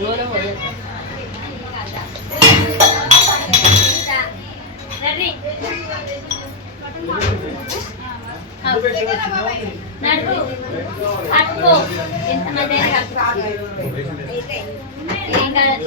నూనె పోయొద్దు. రండి. నడు. పట్టుకో. ఎంతమంది అయినా కలుపుకో. ఏం కాదు.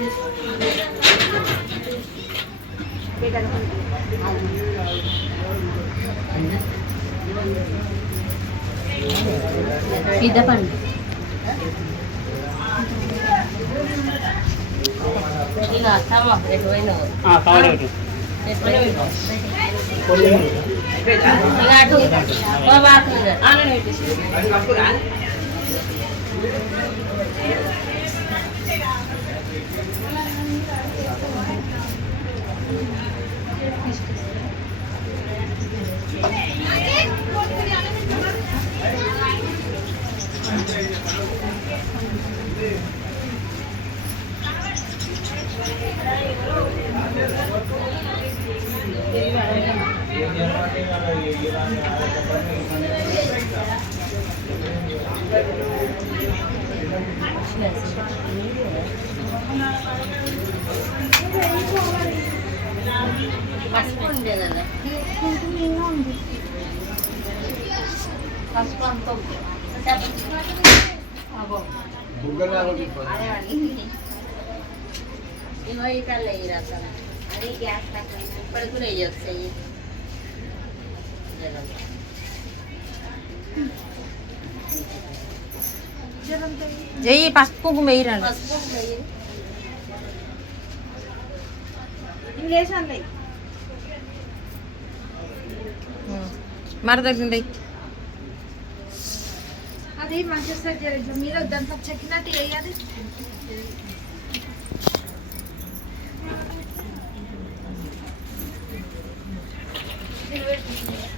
వేసుకోవాలి ఇద్దపండి ఇక అటు ఓ బాత్రూమ్ ఆనని పెట్టేసి పసుపు ఉండేదన్న పసుపు అంతా అసలు అది గ్యాస్ తక్కువ ఇప్పటికి కూడా వేయొస్తాయి చెయ్యి పసుపు కుంకుమ వేయరండి మరి తగ్గింది. అది మంచిగా ఇట్లా మీద దాంట్లో చెక్కినట్టు వేయాలి వద్దు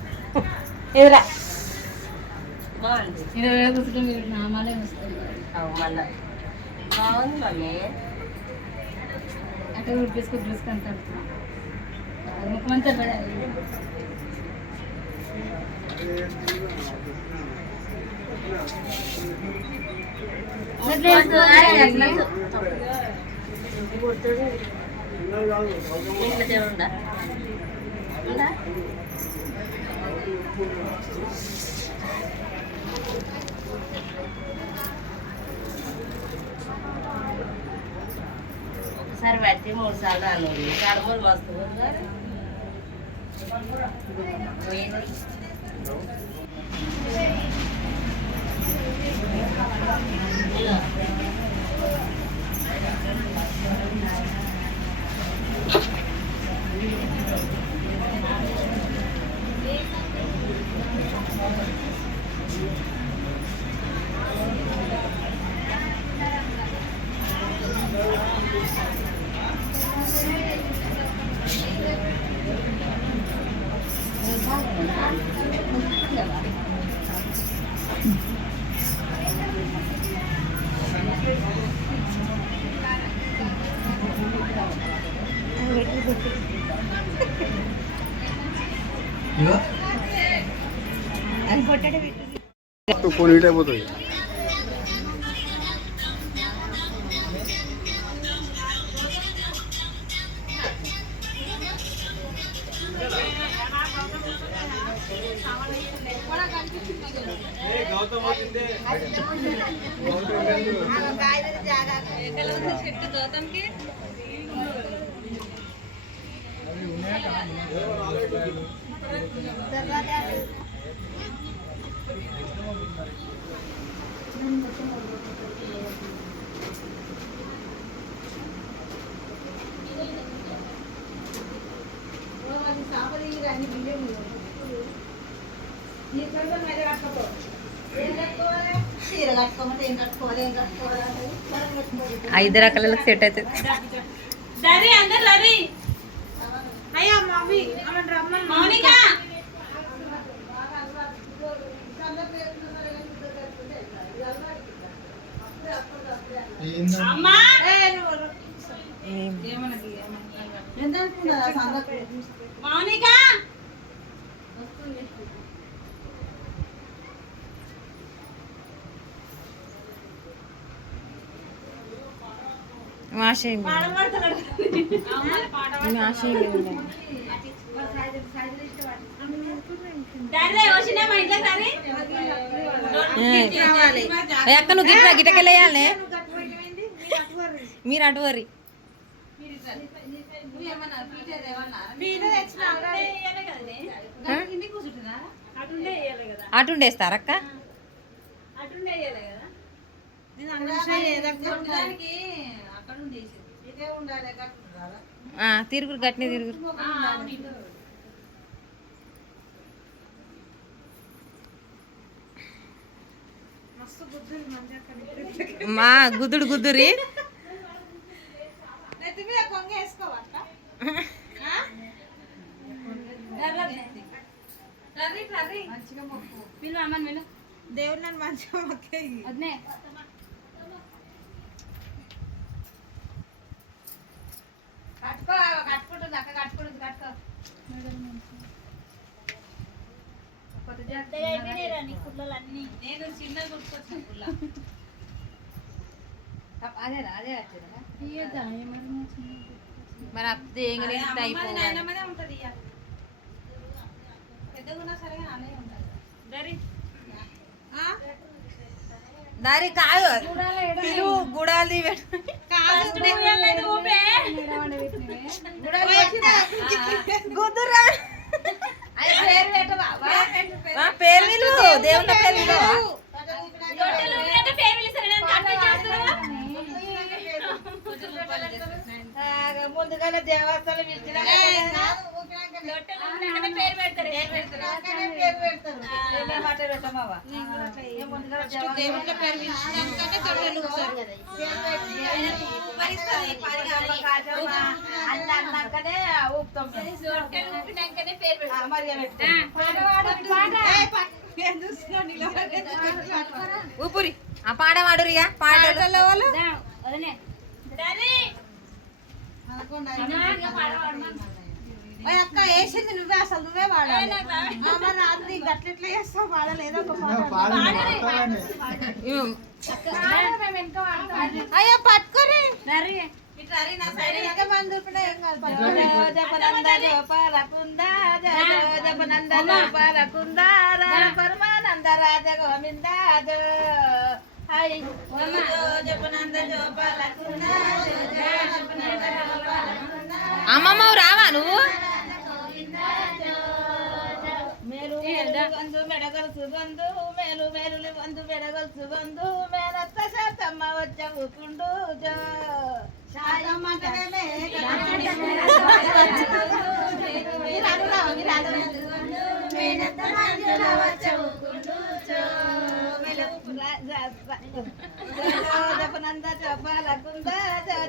ఎదురా బాగుంది. ఇరవై వేలు కూర్చుంటే మీరు నామాలే వస్తుంది. అవు మళ్ళా. బాగుంది మమ్మీ. అక్కడ ఉడిపేసుకు డ్రెస్ కంటారు. ముఖ్యమంత్రి ఉందా ఉందా ఒకసారి పట్టి మూడు సార్లు అన్నది కడుపులు మస్తు పోయింది. ఫోన్ హీట్ అయిపోతుంది ఐదు రకాలకు సెట్ అవుతుంది. ఆశయం ఆశయం అక్క నువ్వు గిట్ట గిటకెళ్ళేయాలనే మీరు అటు వరి అటుండేస్తారక్క ఆ, తిరుగురు గట్టిని తిరుగురు. మా గుద్దుడు గుద్దురి. దేవుడు నన్ను మంచిగా మొక్కేయి కట్టుకో కట్టుకుంటుంది అక్క కట్టుకుంటుంది కట్టుకో. నేను చిన్న గుర్తుకొచ్చిన పుల్ల అదేనా అదే కట్టేదా మరి అప్పుడు ఏం నాయనమ్మదే ఉంటది పెద్దగా ఉన్నా సరే అనే ఉంటది. దారి కాదు. పిలువు గుడాలి గుద్దురా. పేరు విలువ దేవుళ్ళ పేరు విలువ ముందుగానే దేవస్థానం దేవుళ్ళ ఊపురి. ఆ పాట వాడురిగా పాటలు అక్క వేసింది నువ్వే అసలు నువ్వే వాడాలి. మరి రాత్రి గట్లెట్లా చేస్తావు? వాడాలి ఏదో ఒక పాట అయ్యో జపరకుంద పరమానంద రాజ గోవింద అమ్మమ్మ రావా నువ్వు? మేలు బంధు మెడగొలుసు బంధు మేలు మేలు బంధు మెడగొలుసు బంధు మేనత్త శాతమ్మ వచ్చవుకుండు జో శాతమ్మ అంటేనే మీరు అనురా, మీరు అనురా. జపనంద జపాలకుంద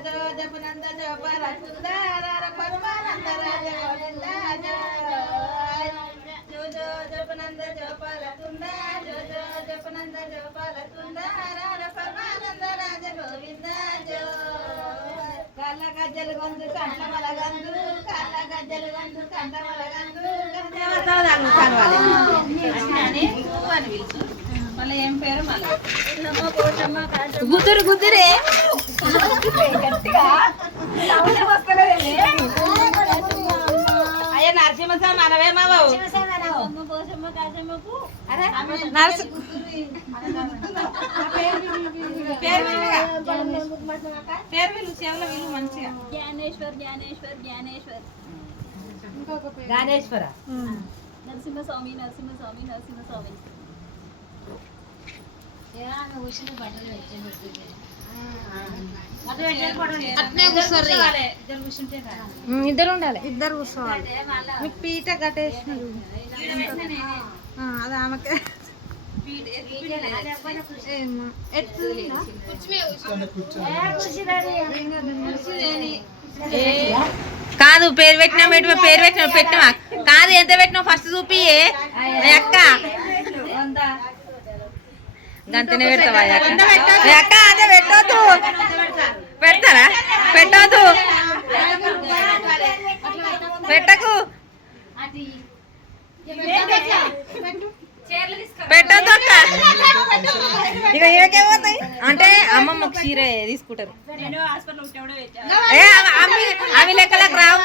జో జపనంద జపాలకుంద రార పరమానంద రాజ జో జో జపనంద జపాలకుంద జో జో జపనంద జపాలకుంద రార పరమానంద రాజ గోవింద జో కళ్ళ గజ్జలు గొంతు కంట మలగందు కళ్ళ గజ్జలు గొంతు కంట మలగందు మళ్ళీ ఏం పేరు మళ్ళీ? గుద్దురు గుద్దురే. అయ్యా నరసింహస్వామి మనవేమా బాబు నరసి పేరు విలుగా పేరు విలు చెవుల విలు మంచిగా. జ్ఞానేశ్వర్ జ్ఞానేశ్వర్ జ్ఞానేశ్వర్. గానేశ్వర నరసింహస్వామి నరసింహస్వామి నరసింహస్వామి. ఇద్దరు ఉండాలి. ఇద్దరు కూర్చోవాలి. మీ పీట కట్టేసినారు. అది ఆమెకే? కాదు పేరు పెట్టినా పెట్టినా పేరు పెట్టినా పెట్టినా కాదు ఎంత పెట్టినా ఫస్ట్ చూపి అక్క. గంతనే పెడతావా అక్క? అదే పెట్టొద్దు. పెడతారా? పెట్టొద్దు. పెట్టకు. పెట్టొద్దు అక్క. ఇక ఏకేమవుతాయి అంటే అమ్మమ్మ ఒక చీర తీసుకుంటారు. అవి లెక్కలకు రావు.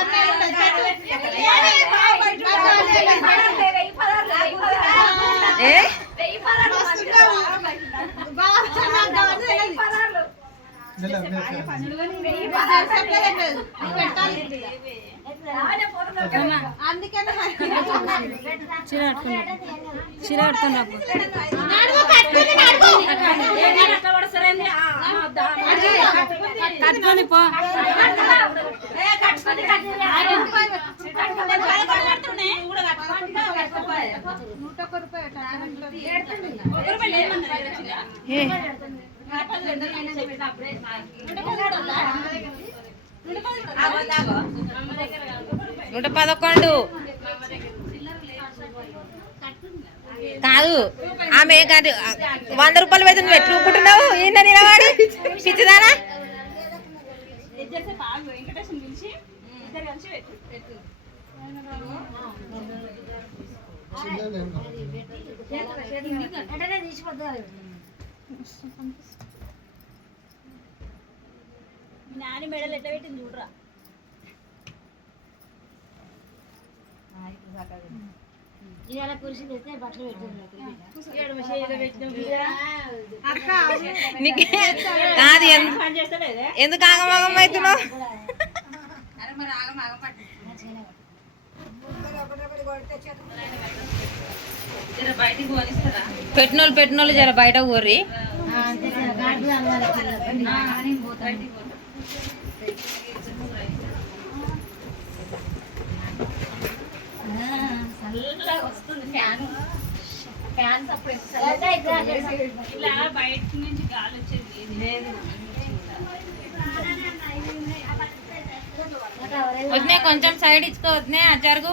కట్టుకొని పో నూట ఒక్క రూపాయి నూట పదకొండు. కాదు ఆమె కాదు వంద రూపాయలు పెడుతుంది పెట్టి ఊపుకుంటున్నావు? ఏంటో నిలవాడి పిచ్చిదానా? నాని మెడలు ఎట్లా పెట్టింది చూడరా? అక్క నీకే కాదు ఎందు- ఎందుకు ఆగమాగం అవుతున్నావు? పెట్టినోళ్ళు పెట్టినోళ్ళు జర బయట ఊర్రి వస్తుంది ఫ్యాన్ ఫ్యాన్స్ అప్పుడు ఇలా బయట నుంచి గాలి వచ్చేది కొంచెం సైడ్ ఇచ్చుకో వదినే ఆ జరుగు.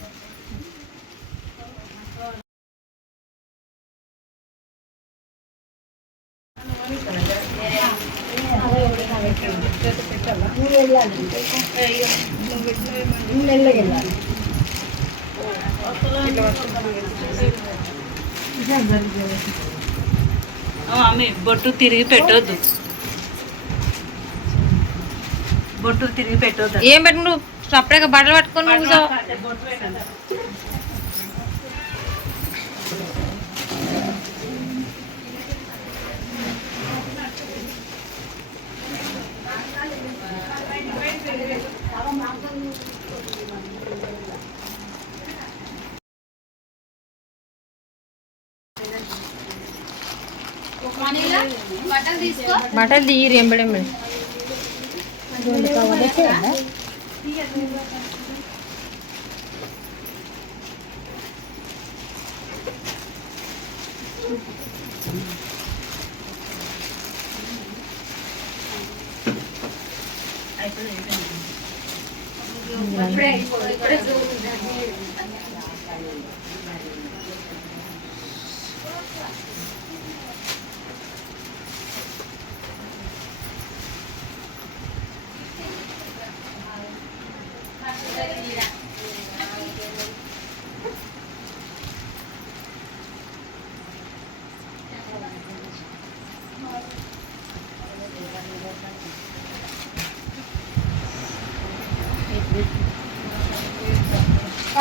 వెళ్ళాలి మెల్లగా వెళ్ళాలి మమ్మీ బొట్టు తిరిగి పెట్టొద్దు. బొట్టు తిరిగి పెట్టొద్దు. ఏం పెట్టు నువ్వు? సపరేట్గా బట్టలు పట్టుకొని బట్టలు తీయరు ఎంబడెంబడి 我愿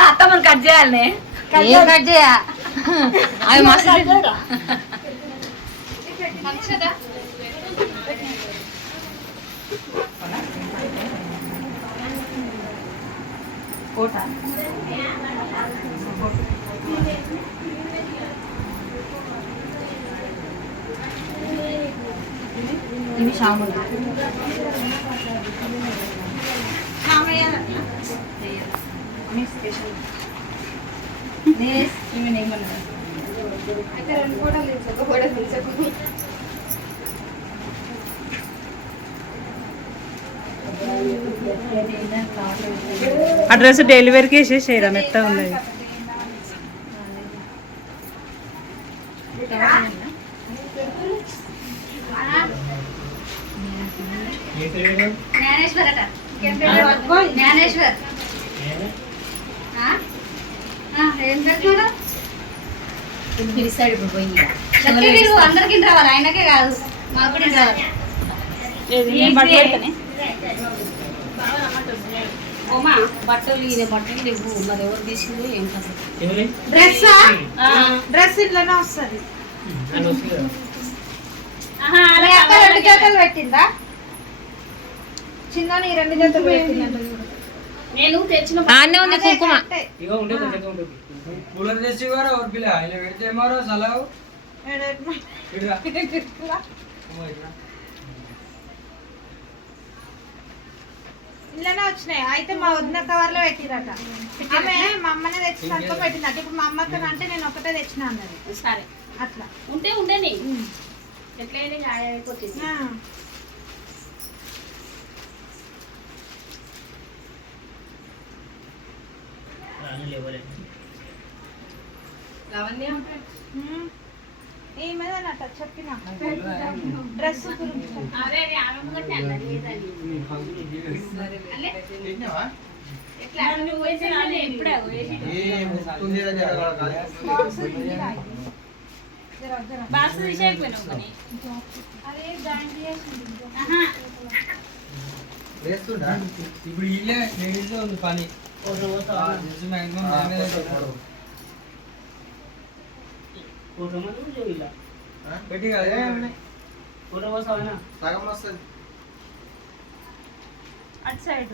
అత్తమ్మని కట్ చేయాలనే ఏం కట్ చేయ అవి మస్తు ఇవి షాములు ఆ డ్రెస్ డెలివరీకి వేసేసేయరా మెత్త ఉన్నది జ్ఞానేశ్వర్ అట జ్ఞానేశ్వర్ ఆ? ఆ, ఏం పేరు పిలిస్తాడు ఇప్పుడు పోయి లక్కీ వీరు అందరికి రావాలి. ఆయనకే కాదు. మాకు కూడా రావాలి. ఓమా బట్టలు ఈయన బట్టలు లేవు. మరి ఎవరు తీసుకుందో ఏం డ్రెస్ డ్రెస్ ఇట్లనే వస్తుంది. రెండు జతలు పెట్టిందా? చిన్న రెండు జతలు పెట్టిందంట. నేను తెచ్చిన ఆనే ఉంది కుంకుమ. ఇగో ఉండే కొంచెం ఉంటుంది కూలర్ తెచ్చి కూడా ఒక పిల్ల? ఇలా పెడితే ఏమారో సలవు ఇళ్ళనే వచ్చినాయి. అయితే మా వదిన కవర్లో పెట్టిరట. ఆమె మా అమ్మనే తెచ్చి తక్కువ పెట్టిందట. ఇప్పుడు మా అమ్మతో అంటే నేను ఒకటే తెచ్చిన అన్నది. సరే. అట్లా. ఉంటే ఉండని. ఎట్లయినా అయిపోతుంది. చెప్పిన? డ్రెస్ ఇప్పుడే. బాక్స్ ఇల్లే నేను ఇల్లే ఉంది పని. ఆ, తెలుసు maximum దాని మీదే పెట్టాడు. ఆ, పెట్టి కదా ఏమన్నా? సగం వస్తుంది అటు సైడ్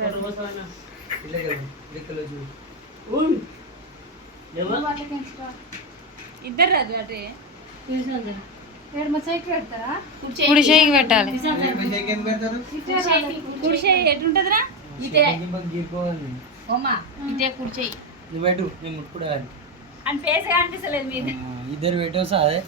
లెక్కలో చూడు ఇద్దరు రాదు అటే కుడి చేయికి పెట్టాలి ఇటే నువ్వు పెట్టు నేను. అని ఫేస్ అనిపిస్తలేదు మీది ఇద్దరు పెట్టేసా అదే.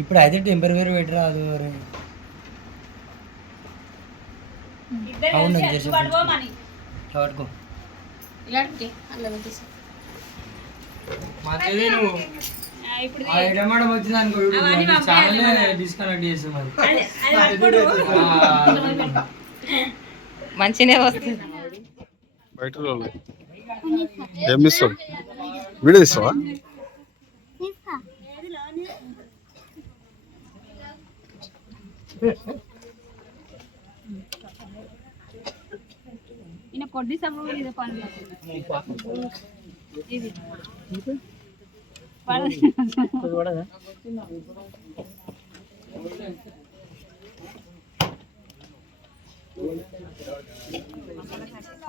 ఇప్పుడు అయితే టెంపరీ పెట్టరా అది మరి? అవును, చేసి పట్టుకో మంచిది నువ్వు. ఆ, ఎడమడం వచ్చింది అనుకో అవన్నీ ఛానల్ డిస్కనెక్ట్ చేస్తాం మరి. మంచినే వస్తుంది. బయట వాళ్ళు. ఏం ఇస్తావు వీడియో ఇస్తావా ఈయన కొద్ది సబ్బు ఇది.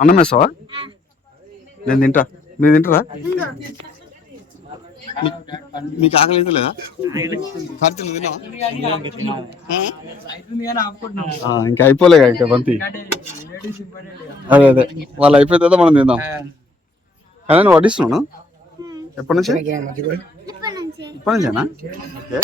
అన్నం వేస్తావా? నేను తింటా. మీరు తింటారా? మీకు ఆకలి అయితే లేదా నువ్వు తిన్నావా? ఇంకా అయిపోలేగా ఇంకా బంతి అదే అదే. వాళ్ళు అయిపోయిన తర్వాత మనం తిందాం. కానీ నువ్వు వడ్డిస్తున్నాను ఎప్పటి నుంచి. ఇప్పటి నుంచేనా? ఓకే.